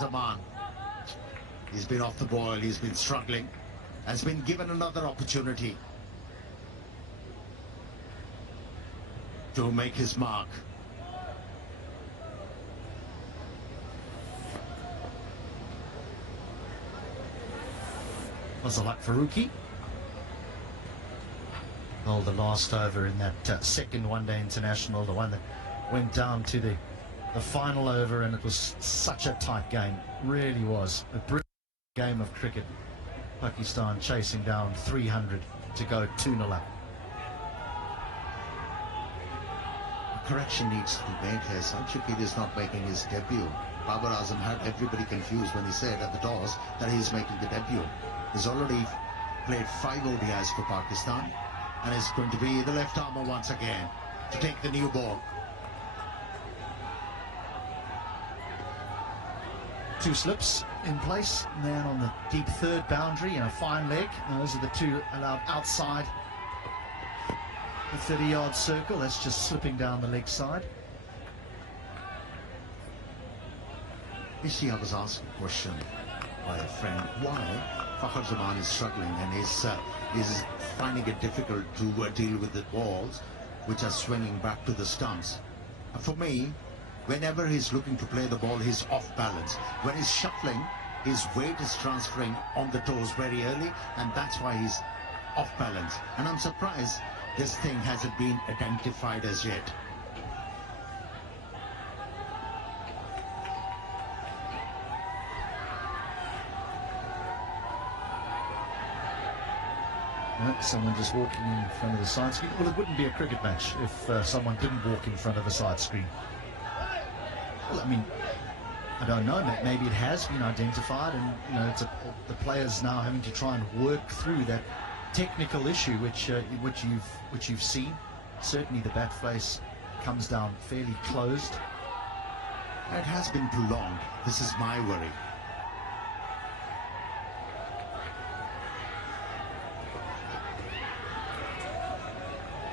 Zaman. He's been off the ball, he's been struggling, has been given another opportunity to make his mark. Like Faruqi. Oh, the last over in that second one-day international, the one that went down to the final over, and it was such a tight game. Really was a brilliant game of cricket. Pakistan chasing down 300 to go 2-0 up. A correction needs to be made here. Shakil is not making his debut. Babar Azam had everybody confused when he said at the toss that he's making the debut. He's already played 5 ODIs for Pakistan and is going to be the left armer once again to take the new ball. 2 slips in place, and then on the deep third boundary and a fine leg. Those are the 2 allowed outside the 30-yard circle. That's just slipping down the leg side. You see, I was asked a question by a friend why Fakhar Zaman is struggling and is finding it difficult to deal with the balls which are swinging back to the stumps. For me, whenever he's looking to play the ball, he's off balance. When he's shuffling, his weight is transferring on the toes very early, and that's why he's off balance. And I'm surprised this thing hasn't been identified as yet. Someone just walking in front of the side screen. Well, it wouldn't be a cricket match if someone didn't walk in front of the side screen. Well, I mean, I don't know. Maybe it has been identified, and you know, it's the players now having to try and work through that technical issue, which you've seen. Certainly, the bat face comes down fairly closed. It has been prolonged. This is my worry.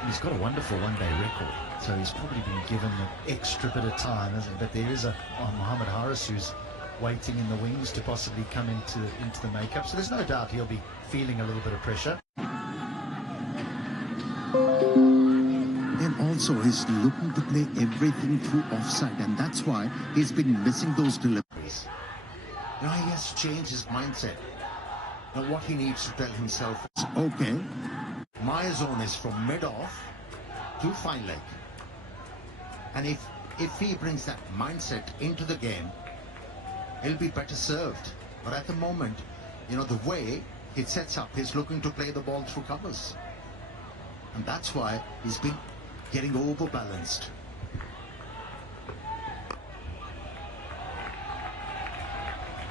He's got a wonderful one-day record, so he's probably been given an extra bit of time, hasn't he? But there is a Mohammad Haris who's waiting in the wings to possibly come into the makeup, so there's no doubt he'll be feeling a little bit of pressure. And also he's looking to play everything through offside, and that's why he's been missing those deliveries. Now he has to change his mindset. Now what he needs to tell himself is, okay, my zone is from mid-off to fine leg. And if he brings that mindset into the game, he'll be better served. But at the moment, you know, the way it sets up, he's looking to play the ball through covers. And that's why he's been getting overbalanced.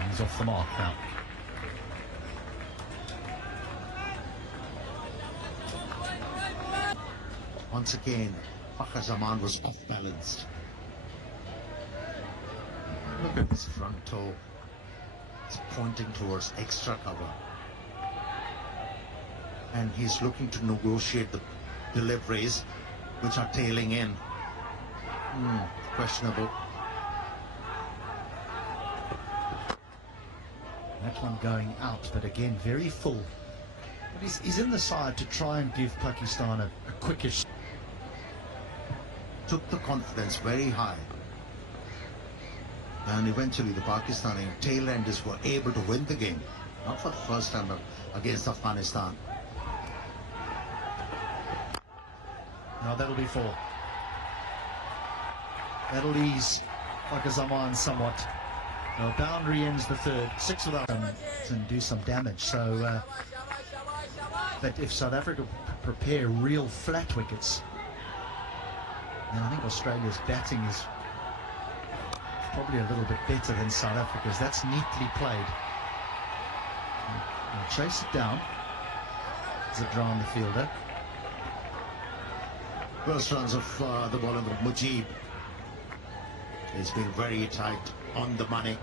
He's off the mark now. Once again, Fakhar Zaman was off-balanced. Look at his front toe. It's pointing towards extra cover. And he's looking to negotiate the deliveries which are tailing in. Questionable. That one going out, but again, very full. But he's in the side to try and give Pakistan a quickish. Took the confidence very high, and eventually the Pakistani tail-enders were able to win the game, not for the first time against Afghanistan. Now that'll be 4. That'll ease Fakhar Zaman somewhat. Now boundary ends the 3rd, 6 without and do some damage. So but if South Africa prepare real flat wickets, and I think Australia's batting is probably a little bit better than South Africa's. That's neatly played. And chase it down. Is it drawn the fielder? First runs of the ball on the Mujib. It's been very tight, on the money.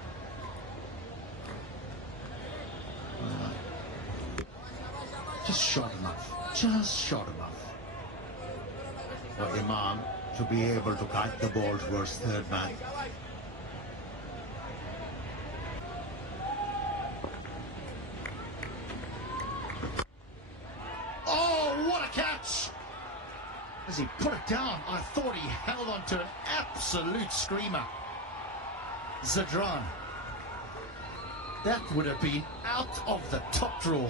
Just short enough. Just short enough for Imam to be able to guide the ball towards third man. he put it down? I thought he held on to an absolute screamer. Zadran. That would have been out of the top drawer.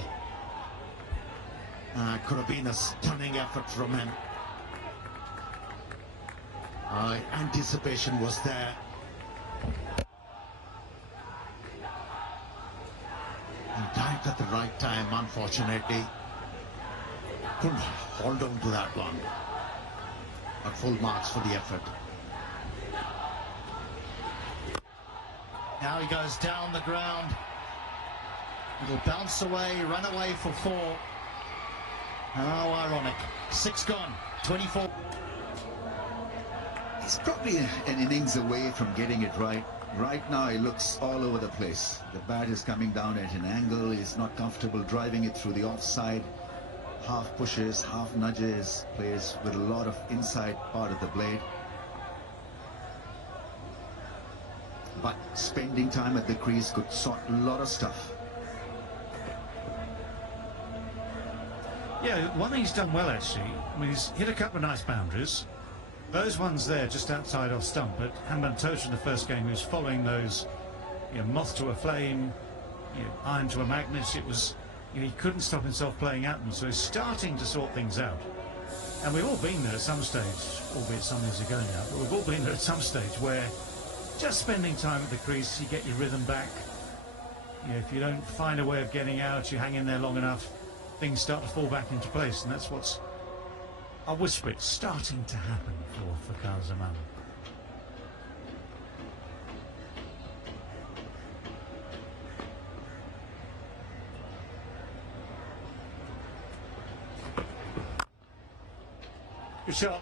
Could have been a stunning effort from him. Anticipation was there. He dived at the right time, unfortunately. Couldn't hold on to that one. But full marks for the effort. Now he goes down the ground. It'll bounce away, run away for 4. How ironic. 6 gone, 24. He's probably an innings away from getting it right. Right now, he looks all over the place. The bat is coming down at an angle. He's not comfortable driving it through the offside. Half pushes, half nudges, plays with a lot of inside part of the blade. But spending time at the crease could sort a lot of stuff. Yeah, one thing he's done well actually. I mean, he's hit a couple of nice boundaries. Those ones there just outside off stump, but Hambantota in the first game, he was following those, moth to a flame, iron to a magnet. It was, he couldn't stop himself playing at them, so he's starting to sort things out. And we've all been there at some stage, albeit some years ago now, but we've all been there at some stage where just spending time at the crease, you get your rhythm back. If you don't find a way of getting out, you hang in there long enough, things start to fall back into place, and that's what's, I whisper, it's starting to happen for Zaman. Good shot.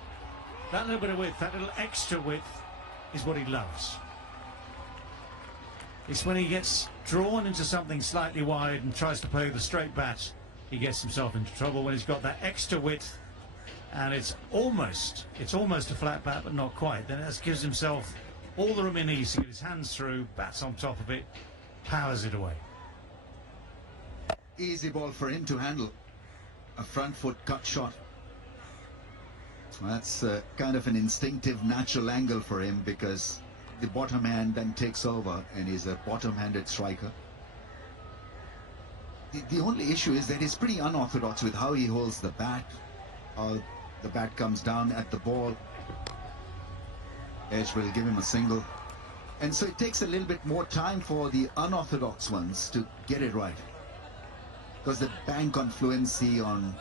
That little bit of width, that little extra width is what he loves. It's when he gets drawn into something slightly wide and tries to play with a straight bat, he gets himself into trouble. When he's got that extra width and it's almost a flat bat, but not quite, then that gives himself all the room he needs to get his hands through, bats on top of it, powers it away. Easy ball for him to handle. A front foot cut shot. That's kind of an instinctive, natural angle for him because the bottom hand then takes over and he's a bottom-handed striker. The only issue is that he's pretty unorthodox with how he holds the bat. The bat comes down at the ball. Edge will give him a single. And so it takes a little bit more time for the unorthodox ones to get it right. Because they bank on fluency, on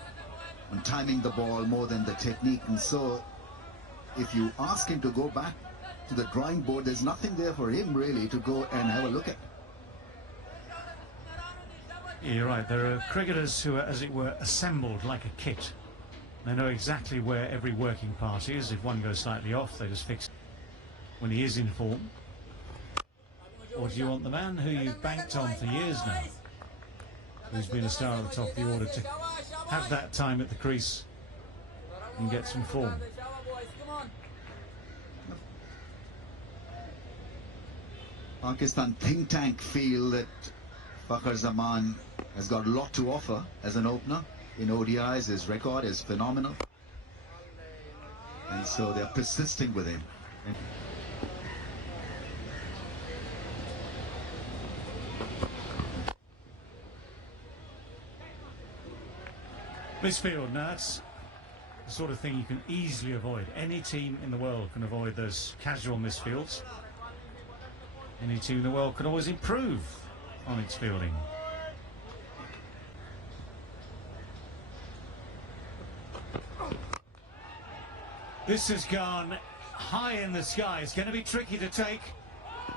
timing the ball more than the technique. And so if you ask him to go back to the drawing board, there's nothing there for him really to go and have a look at. Yeah, you're right. There are cricketers who are, as it were, assembled like a kit. They know exactly where every working part is. If one goes slightly off, they just fix it when he is in form. Or do you want the man who you've banked on for years now, who's been a star at the top of the order, to have that time at the crease and get some form? Pakistan think tank feel that Fakhar Zaman has got a lot to offer as an opener. In ODIs, his record is phenomenal. And so they're persisting with him. Misfield, now that's the sort of thing you can easily avoid. Any team in the world can avoid those casual misfields. Any team in the world can always improve on its fielding. This has gone high in the sky. It's going to be tricky to take,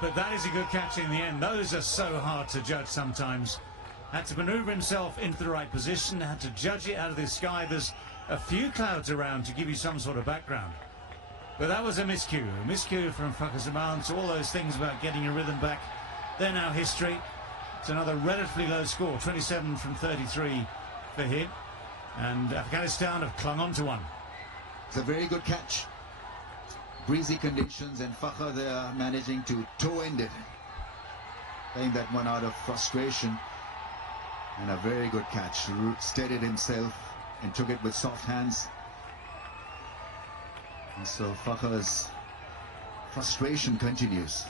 but that is a good catch in the end. Those are so hard to judge sometimes. Had to manoeuvre himself into the right position, had to judge it out of the sky. There's a few clouds around to give you some sort of background. But that was a miscue from Fakhar Zaman. So all those things about getting your rhythm back, they're now history. It's another relatively low score, 27 from 33 for him. And Afghanistan have clung on to one. It's a very good catch. Breezy conditions, and Fakhar there managing to toe-end it. Playing that one out of frustration. And a very good catch. Steadied himself and took it with soft hands. And so Fakhr's frustration continues.